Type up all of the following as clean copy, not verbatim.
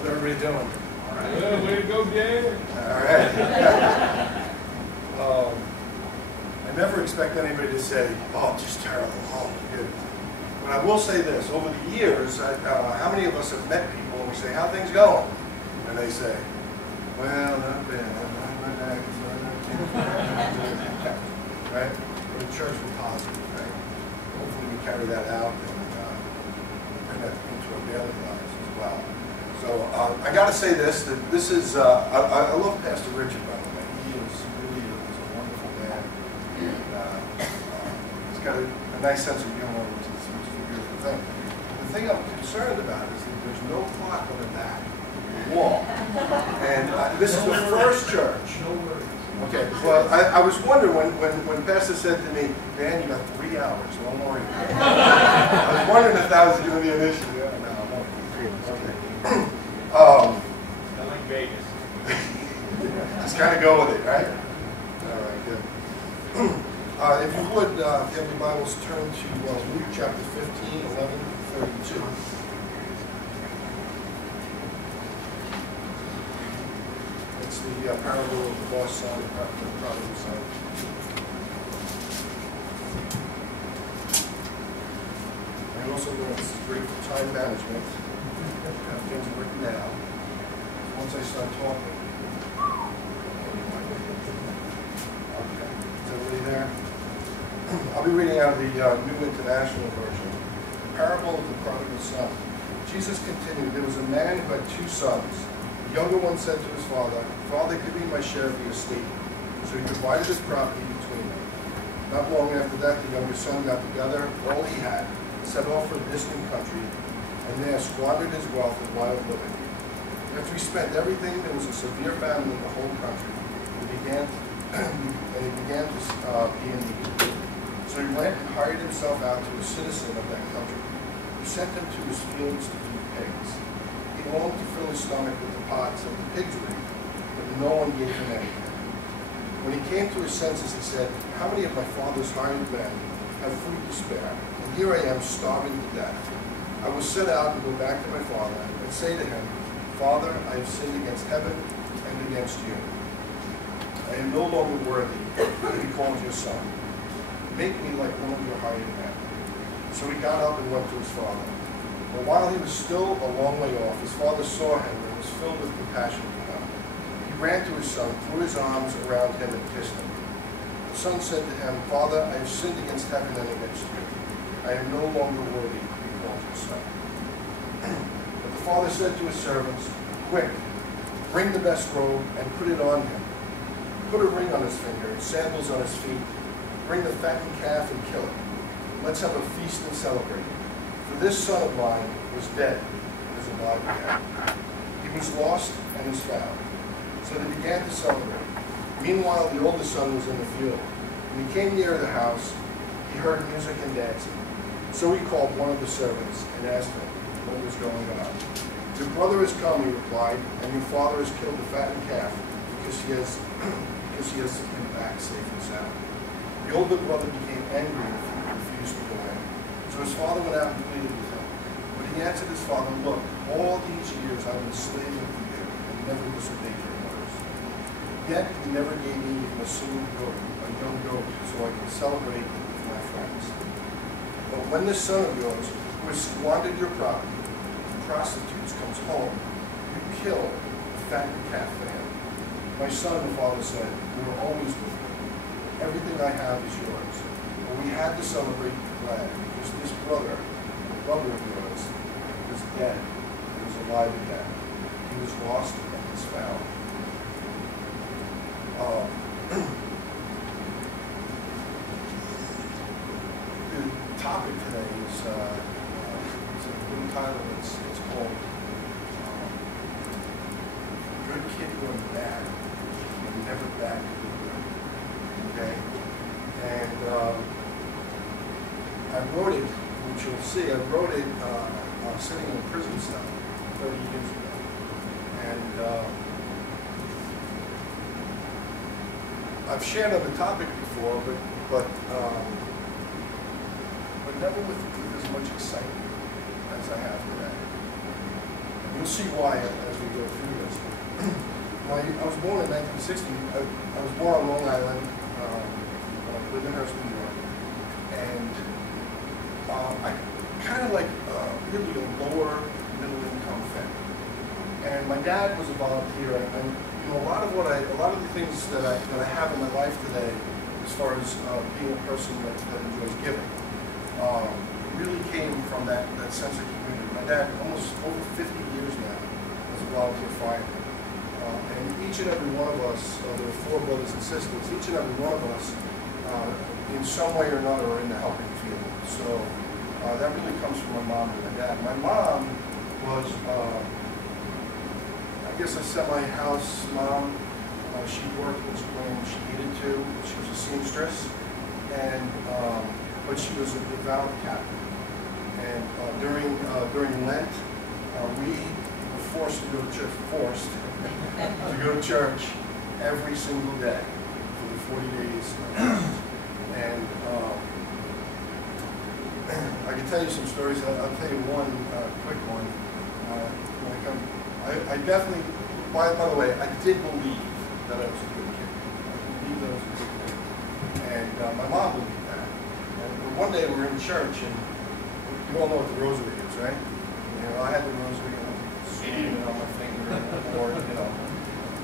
How's everybody doing? All right. Yeah, way to go, Dan. All right. I never expect anybody to say, oh, just terrible, oh, good. But I will say this, over the years, how many of us have met people and we say, how are things going? And they say, well, not bad. Right? We're a church for positive, right? Hopefully we carry that out and bring that into our daily lives as well. So I got to say this, that this is, I love Pastor Richard, by the way. He is really a wonderful man. And he's got a nice sense of humor, which is a beautiful thing. The thing I'm concerned about is that there's no clock on the back wall. And this is the first church. Okay, well, I was wondering when Pastor said to me, Dan, you got 3 hours, don't worry. I was wondering if that was going to be an issue. Yeah, no. Okay. I like Vegas. Just kind of go with it, right? All right, good. If you would, if you have your Bibles, turn to Luke chapter 15, 11, 32. It's the parable of the lost son, the prodigal son. I also learned it's great for time management. Have things written down. Once I start talking. Okay. Is everybody there? I'll be reading out of the New International Version. The parable of the prodigal son. Jesus continued, there was a man who had 2 sons. The younger one said to his father, Father, give me my share of the estate. So he divided his property between them. Not long after that, the younger son got together all he had, set off for a distant country, and there squandered his wealth in wild living. After he spent everything, there was a severe famine in the whole country. He began to be in need. So he went and hired himself out to a citizen of that country, who sent him to his fields to feed pigs. He longed to fill his stomach with the pods of the pigs would eat, but no one gave him anything. When he came to his senses, he said, how many of my father's hired men have food to spare? And here I am starving to death. I will set out and go back to my father and say to him, Father, I have sinned against heaven and against you. I am no longer worthy to be called your son. Make me like one of your hired men. So he got up and went to his father. But while he was still a long way off, his father saw him and was filled with compassion for him. He ran to his son, threw his arms around him, and kissed him. The son said to him, Father, I have sinned against heaven and against you. I am no longer worthy to be called your son. But the father said to his servants, Quick, bring the best robe and put it on him. Put a ring on his finger and sandals on his feet. Bring the fattened calf and kill it. Let's have a feast and celebrate. For this son of mine was dead and is alive again. He was lost and is found. So they began to celebrate. Meanwhile, the oldest son was in the field. When he came near the house, he heard music and dancing. So he called one of the servants and asked him what was going on. Your brother has come, he replied, and your father has killed the fattened calf because he has him back safe and sound. The older brother became angry and refused to go in. So his father went out and pleaded with him. But he answered his father, Look, all these years I've been slaving for you and never disobeyed your orders. Yet you never gave me even a single goat, a young goat, so I could celebrate with my friends. But when this son of yours, who has squandered your property, prostitutes, comes home, you kill the fattened calf for him. My son, the father said, you were always with me. Everything I have is yours. But we had to celebrate glad because this brother, the brother of yours, was dead and was alive again. He was lost and was found. The topic today is it's a little title. It's called Good Kid Going Bad, but Never Bad to Be Good. Okay? And I wrote it, which you'll see, I wrote it sitting in a prison cell 30 years ago. And I've shared on the topic before, but never with as much excitement as I have today. I you'll see why as we go through this. I was born in 1960. I was born on Long Island, Lindenhurst, New York, and I kind of like really a lower middle income family. And my dad was a volunteer, and you know, a lot of the things that I have in my life today, as far as being a person that enjoys giving, really came from that sense of community. My dad, almost over 50 years now, was a volunteer fireman. And each and every one of us, there were 4 brothers and sisters, each and every one of us, in some way or another, are in the helping field. So that really comes from my mom and my dad. My mom was, I guess, a semi-house mom. She worked when she needed to. She was a seamstress, and but she was a devout Catholic. And during Lent, we were forced to go to church. To go to church every single day for the 40 days. And I can tell you some stories. I'll tell you one quick one. I definitely, by the way, I did believe that I was a good kid. I believed I was a good kid. And my mom believed that. And one day we were in church, and you all know what the rosary is, right? You know, I had the rosary, and I was swinging it on my finger, or, you know.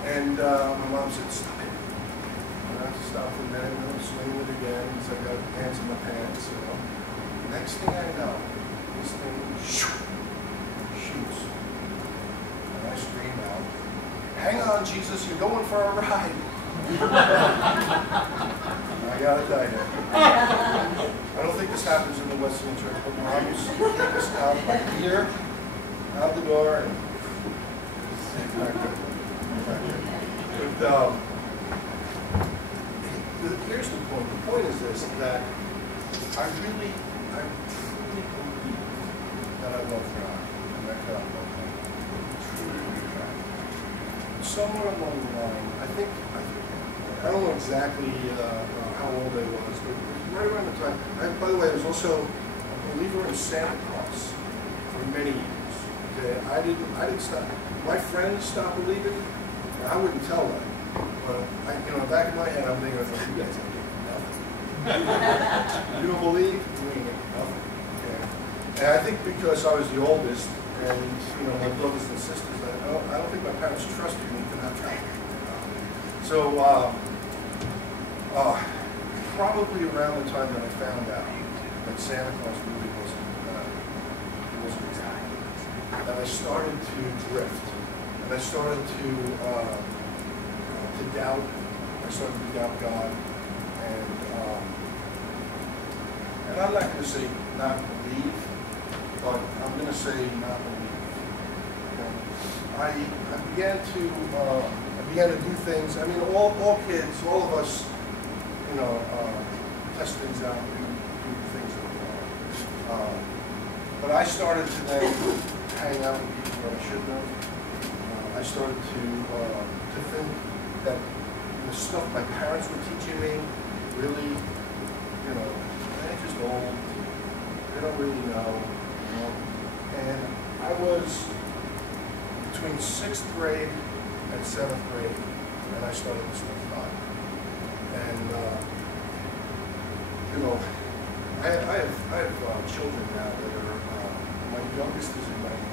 And my mom said, "Stop it." And I stopped, and then I'm swinging it again, so I got pants in my pants, you know. Next thing I know, this thing shoots. And I scream out, "Hang on, Jesus, you're going for a ride." I gotta tell you, I don't think this happens in the Wesleyan church, but Mom used to take us out by ear, out the door, and but, here's the point. The point is this, that I truly believe that I love God, and that God loves me. Truly believe that. Somewhere along the line, I don't know exactly how old I was, but right around the time. By the way, I was also a believer in Santa Claus for many years. Okay, I didn't stop. My friends stopped believing. And I wouldn't tell them, but you know, back in my head, I'm thinking, you guys ain't getting nothing. You don't believe? You ain't getting nothing. Okay. And I think because I was the oldest, and you know, my brothers and sisters, I don't think my parents trusted me to not tell me. So probably around the time that I found out that Santa Claus really wasn't real, that I started to drift. And I started to doubt. I started to doubt God, and I'm not going to say not believe, but I'm going to say not believe. Okay? I began to do things. I mean, all kids, all of us, you know, test things out, do things that are wrong. But I started to then hang out with people that I shouldn't have. I started to think that the stuff my parents were teaching me really, you know, they're just old. They don't really know, you know. And I was between 6th grade and 7th grade, and I started to study God. And you know, I have children now that are my youngest is in 9th grade.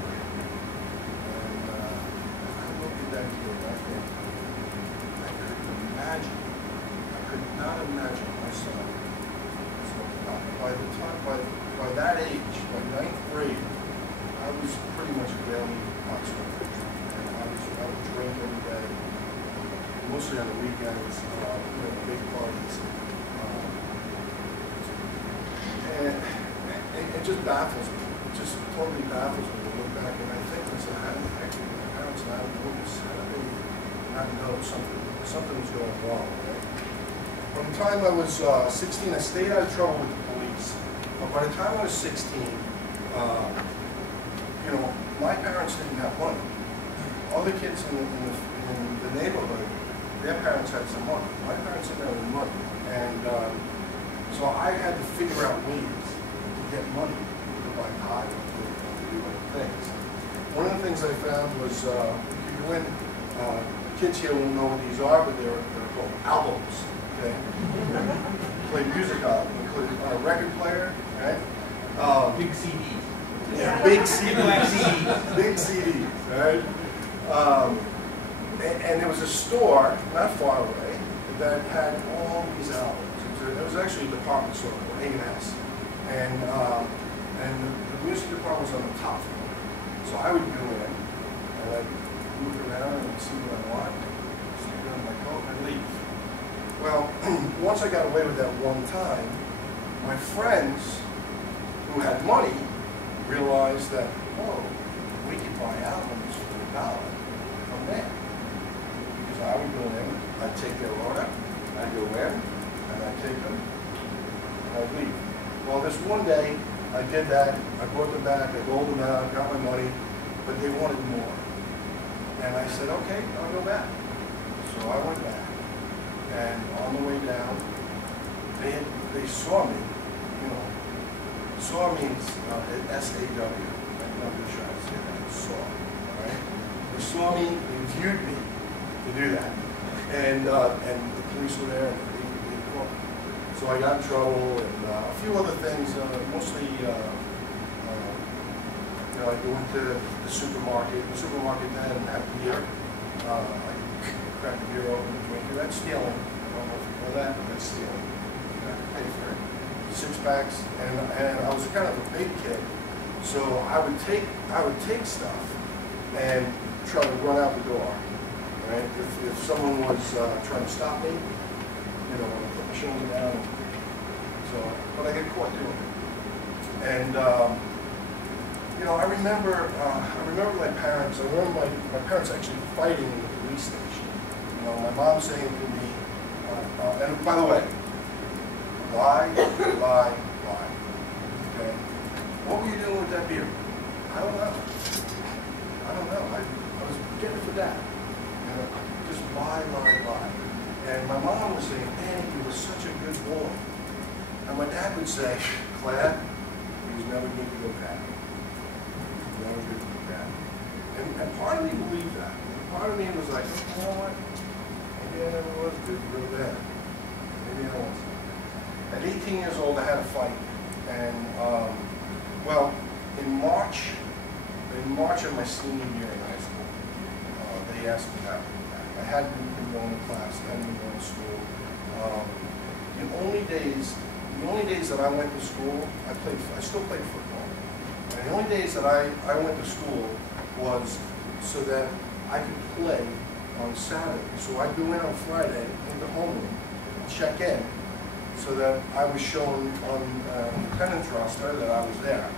That kid, I think, I could not imagine myself. So by that age, by 9th grade, I was pretty much daily hot smoker, and I would drink every day, mostly on the weekends, you know, big parties, and it just baffles me. It just totally baffles me to look back, and I think it's how the heck did my parents not notice? How did they not know something was going wrong, right? By the time I was 16, I stayed out of trouble with the police. But by the time I was 16, you know, my parents didn't have money. Other kids in the neighborhood, their parents had some money. My parents didn't have any money. And so I had to figure out ways to get money to buy pot, to do other things. one of the things I found was, if you go in, kids here won't know what these are, but they're called albums, okay? Play music on them, including on a record player, right? Big CDs. Yeah, big CDs. Big CDs, right? And there was a store not far away that had all these albums. It was actually a department store called A&S. And the music department was on the top floor. So I would go in and I'd look around and see what I want, stick on my coat and I'd leave. Well, once I got away with that one time, my friends who had money realized that, oh, we could buy albums for $1 from there. Because I would go in, I'd take their order, I'd go in, and I'd take them, and I'd leave. Well, this one day, I did that, I brought them back, I rolled them out, got my money, but they wanted more. And I said, okay, I'll go back. So I went back, and on the way down, they saw me, you know, saw means S-A-W. I'm not really sure how to say that. Saw, all right? They saw me, they viewed me to do that. And the police were there, and they caught me. So I got in trouble, and a few other things, mostly, you know, I go into the supermarket then and have beer. I crack a beer open and drink it. That's stealing. I don't know if you know that, but that's stealing. You have to pay for it. 6-packs, and I was kind of a big kid, so I would take stuff and try to run out the door. Right? If someone was trying to stop me, you know, I put my shoulder down. So, but I get caught doing it. And you know, I remember my parents. I remember my parents actually fighting in the police station. You know, my mom saying to me, and by the way, lie. Okay. What were you doing with that beer? I don't know. I was getting it for that. You know, just lie. And my mom was saying, man, you were such a good boy. And my dad would say, Claire, he was never good to go back. Never good to go back. And part of me believed that. Part of me was like, you know what? Maybe I never was good to go back. Maybe I wasn't. At 18 years old, I had a fight. And, well, in March of my senior year in high school, they asked me to come back. I hadn't been going to class, I hadn't been going to school. The only days that I went to school, I still played football. And the only days that I went to school was so that I could play on Saturday. So I'd go in on Friday into homeroom, check in, so that I was shown on the attendance roster that I was there.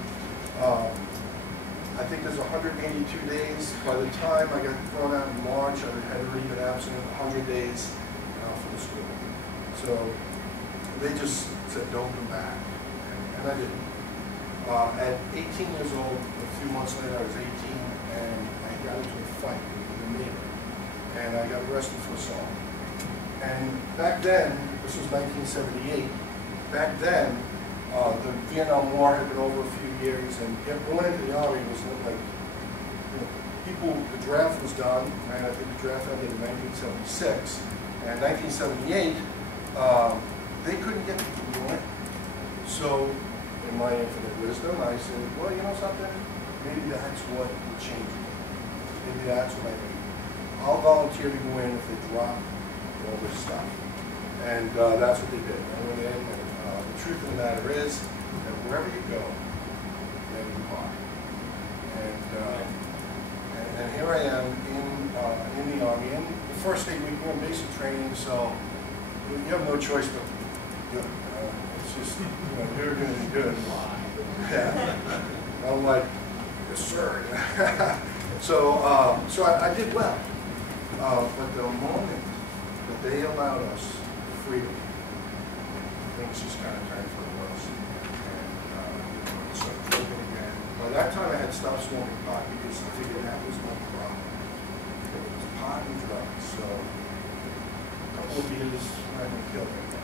I think there's 182 days. By the time I got thrown out in March, I had already been absent 100 days from the school. So they just said, don't come back. And I didn't. At 18 years old, a few months later, I was 18, and I got into a fight with a neighbor. And I got arrested for assault. And back then, this was 1978, back then, the Vietnam War had been over a few years, and going into the Army was like, you know, the draft was done, and I think the draft ended in 1976. And 1978, they couldn't get people to go in. So, in my infinite wisdom, I said, well, you know something? Maybe that's what will change me. Maybe that's what I need. I'll volunteer to go in if they drop all this stuff. And that's what they did. I went in, and the truth of the matter is that wherever you go, there you are. And here I am in the Army. And the first 8 weeks, we're in basic training, so you have no choice but to do it. It's just, you know, you're going to be good. Yeah. I'm like, yes, sir. So I did well. But the moment that they allowed us freedom, things just kind of turned for the worse. And I started drinking again. By that time, I had stopped smoking pot because I figured that was my problem. It was pot and drugs. So a couple of beers, I didn't kill me.